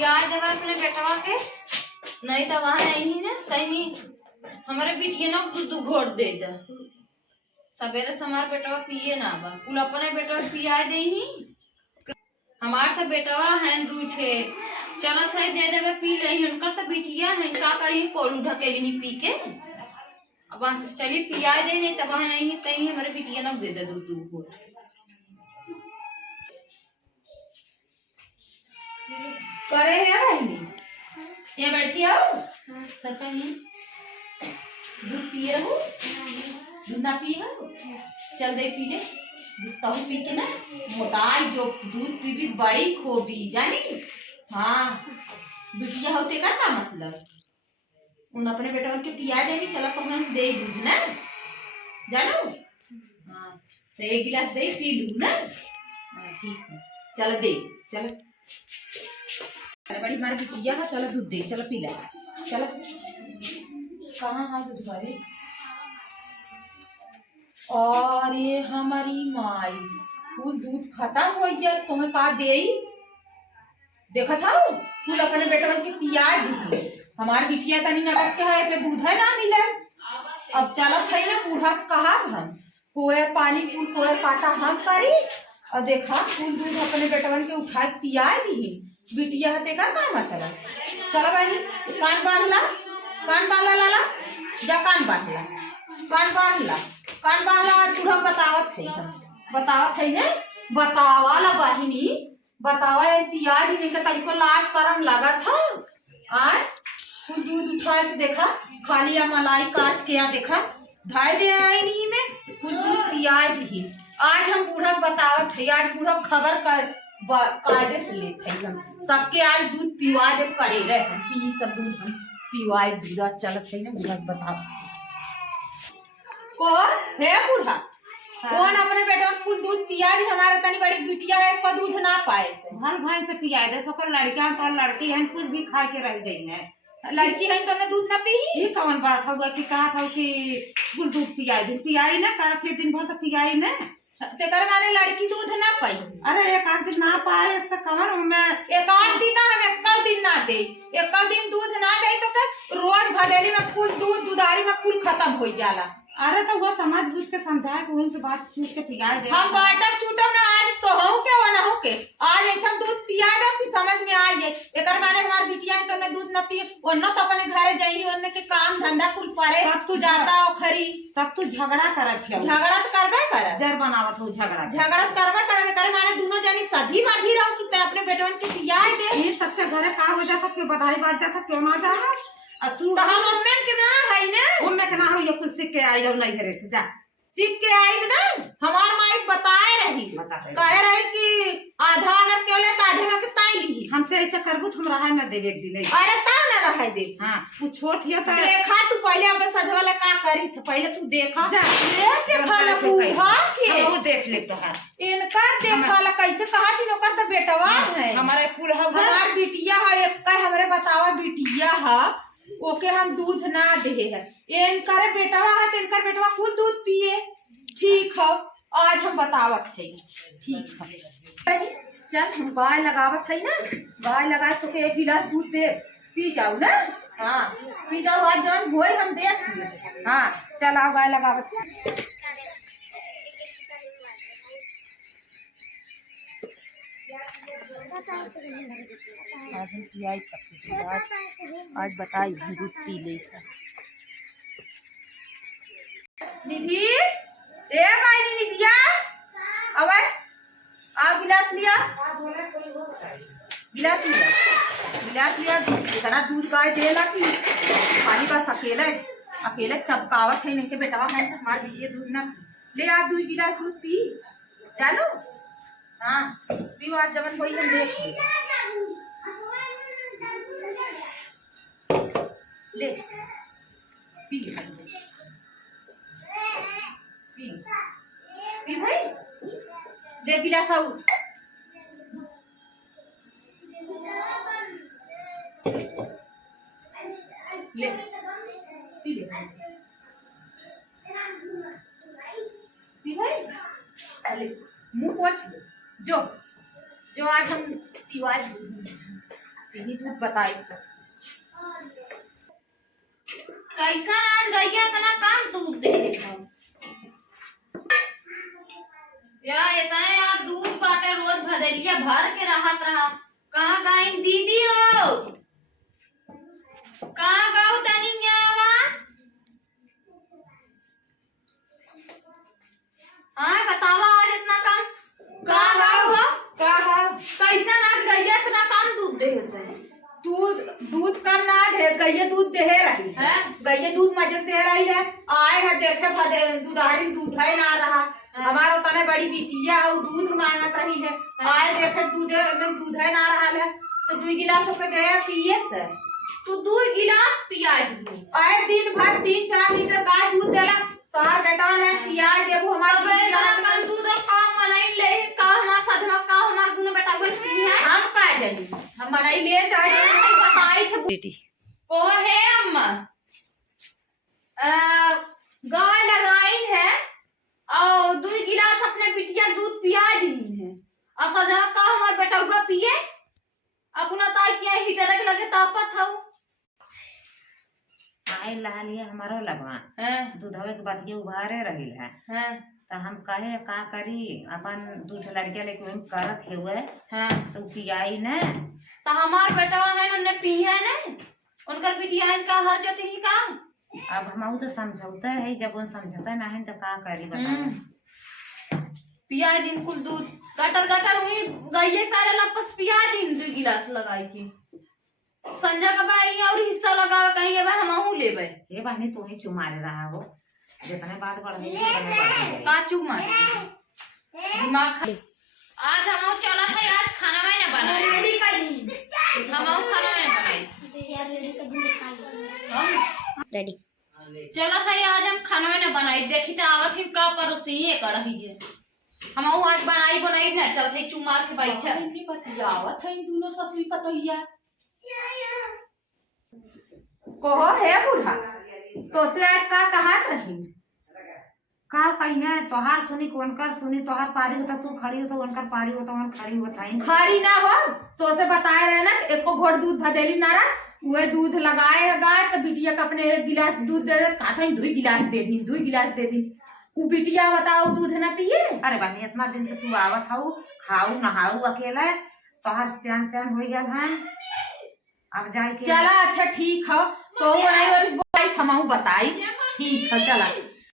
पिया देवा अपने बेटवा के, नहीं तो वहां नहीं ना कहीं हमारे बिटिया ना दूध घोट दे दे सवेरे से हमारे बेटवा पिए ना बा कुल अपने बेटवा पिया दे ही हमार तो बेटवा है दूठे चलत है दे देवे पी रही उनका तो बिटिया है का कहीं कोलू ढकेली पी के अब चलिए पिया दे नहीं तब वहां नहीं कहीं हमारे बिटिया ना दे दे दूध दूध करे है बहनी ये बैठी आओ सर कहीं दूध पिए रहो दूध ना पिए हो चल दे पी ले दूध कहूँ पी के ना मोटाई जो दूध पी भी बड़ी खोबी जानी हाँ बिटिया होते का मतलब उन अपने बेटा के पिया देनी चला कहूँ हम दे दूध ना जानो हाँ तो एक गिलास दे पी लू ना ठीक है चल दे चल अरे बड़ी हमारी बिटिया है चलो दूध दे चलो पी ले चलो कहाँ है दूध वाले और ये हमारी माई कुल दूध खत्म हो गया तुम्हें कहा दे देखा था कुल अपने बेटा के पिया दी हमारी बिटिया तनी नगर के है कि दूध है ना मिले अब चलत है ना बूढ़ा से कहा हम कोए पानी कुल कोए काटा हम करी और देखा कुल दूध अपने बेटवन के उठा के पिया दी बिटिया हते का मतलब चलो बहनी कान बांध ला लाला जा कान बांध ला आज बूढ़ा बतावत है ने बतावा ला बहिनी बतावा पिया दी के तरीको लाज शर्म लगा था आज कुछ दूध उठा के देखा खाली या मलाई काच के या देखा धाय दे आई नहीं में कुछ दूध पिया दी आज हम बूढ़ा बतावत है आज बूढ़ा खबर कर कायदे से लेते हैं हम सबके आज दूध पिवा दे करे रहे हम पी सब दूध हम पिवाए बूढ़ा चलत है ना बूढ़ा बताओ कौन है बूढ़ा कौन अपने बेटा को दूध पिया दी हमारे तनी बड़ी बिटिया है को दूध ना पाए से हर भाई से पिया दे सकर लड़कियां तो लड़की है कुछ भी खा के रह जाई है लड़की है तो दूध ना पी ये कौन बात होगा कि कहा था कि गुल दूध पियाई ना कर फिर दिन भर तो पियाई ना तेकर माने लड़की दूध ना पाई अरे एक आध दिन ना पाए तो कमर में एक आध दिन ना हम एक दिन ना दे एक दिन दूध ना दे तो रोज भदेली में कुल दूध दुधारी में कुल खत्म हो जाला अरे तो वो समझ बुझ के समझाए तो उनसे बात पूछ के पिया दे हम बाटक छूटम ना आज तो हो के वना हो के आज ऐसा दूध पिया दो कि समझ में आ जाए एकर माने हमार बिटिया तो ने दूध न पिए ओन तो अपने घरे जाई ओन के काम धंधा कुल पारे तब तू जाता खरी तब तू झगड़ा करत है झगड़ा तो करबे कर जर बनावत हो झगड़ा करबे करे माने दोनों जनी सधी बाधी रहो कि ते अपने बेटवन के पिया दे ये सबसे घरे का हो जाता कि बधाई बात जाता क्यों ना जाना अब तू हम अम्मे के ना है ने उम्मे के ना हो ये कुछ सीख के आई हो नहीं घरे से जा सीख के आई ना हमार माई बताए रही कहे रही कि आधा अगर के ले आधे में कितना ली हमसे ऐसे करबू तुम रहा ना देवे एक दिन अरे ता ना रहा दे हां तू छोट है तो देखा तू पहले अब सजवाला का करी थ पहले तू देखा देखा ला बूढ़ा के वो देख ले तो है इनकर देखा ला कैसे कहा थी नौकर तो बेटवा है हमारे कुल हमार बिटिया है एक का हमरे बतावा बिटिया है ओके हम दूध ना दे है इनकर बेटवा है तो इनकर बेटवा कुल दूध पिए ठीक है आज हम बतावत है ठीक है चल हम गाय लगावत है ना गाय लगाए तो के एक गिलास दूध दे पी जाओ ना हाँ पी जाओ आज जौन होए हम देख हाँ चल आओ गाय लगावत आज हम पियाई सकते आज बताई हम दूध पी ले निधि ए भाई निधिया अब आप गिलास लिया इतना दूध गाय देला कि खाली बस अकेले चपकावत है नहीं बेटवा है हमारे बिटिया दूध ना ले आप 2 गिलास दूध पी चलो हाँ पी आज जबन कोई हम देख ले पी भाई ले गिलास आओ ले पी ले पी भाई मुंह पोछ जो आज हम पिवाए यही दूध बताई तो। कैसा आज गैया इतना काम दूध दे हम या इतना यार दूध बाटे रोज भदरिया भर के रहत रहा। कहाँ गई दीदी हो? कहाँ गऊ तनिया हाँ बतावा आज इतना काम कहाँ गऊ हो? कैसा आज गैया इतना काम दूध दे से? दूध कम ना दे, गैया दूध दे रही है। गैया दूध मजे दे रही है। आए है देखे दुधारी दूध है ना रहा। हमारा उतने बड़ी बिटिया और दूध मांगत रही है। आए देखे दूध में दूध है ना रहा है तो 2 गिलास होकर दे पिए से। तू 2 गिलास पिया दूध आए दिन भर 3-4 लीटर गाय दूध देला। तोहार बेटा ने पिया देबो हमारे कम दूध काम मनाई ले का हमार साधमा का हमार दोनों बेटा हुए है। हम का जाई हम मनाई ले जाए बताई थे बेटी को है अम्मा गाय लगाई है और 2 गिलास अपने बिटिया दूध पिया दी है और सजा का हमार बेटा हुआ पिए अपना ताई किया हीटर के लगे तापत हूं आए ला लिए हमारो लगवा दूधवे के बात ये उभारे रहिल है तो हम कहे का करी अपन दूध लड़के लेके वही करत हुए तो पियाई न तो हमार बेटा है उन्हें पी है ना उनकर बिटिया का हर जति ही का। अब हम तो समझौता है जब उन समझौता ना है तो का करी बता। पिया दिन कुल दूध गटर गटर हुई गइये करे लपस पिया दिन 2 गिलास लगाई के संजय का भाई और हिस्सा लगावे कहीं अब हमहू लेबे। ये बहनी तू ही चुमारे रहा हो जितने बात बढ़े उतने बढ़े का चुमार दिमाग आज हमहू चला था आज खाना में ना बनाए रेडी कर दी हमहू खाना में बनाए रेडी चला था आज हम खाना में ना बनाई देखी तो आवत ही का परोसी ये कढ़ी है हमहू आज बनाई ना चलते चुमार के बैठा नहीं बतियावत है इन दोनों ससुरी पतोहिया कहो है बूढ़ा तो से आज का कहत रही का कहिए तोहार सुनी कौन कर सुनी तोहार पारी होता तू खड़ी होता उनकर पारी होता उन खड़ी होता है खड़ी ना हो तो से बताए रहे ना एको घोड़ दूध भदेली नारा वह दूध लगाए है गाय तो बिटिया का अपने 1 गिलास दूध दे काथा 2 गिलास दे दी 2 गिलास दे दी वो बिटिया बताओ दूध ना पिए। अरे बहनी इतना दिन से तू आवत हऊ खाऊ नहाऊ अकेला तोहार सियान सियान हो गया है अब जाए के चला अच्छा ठीक है तो वो नहीं और इस बोलाई थमाऊ बताई ठीक है चला।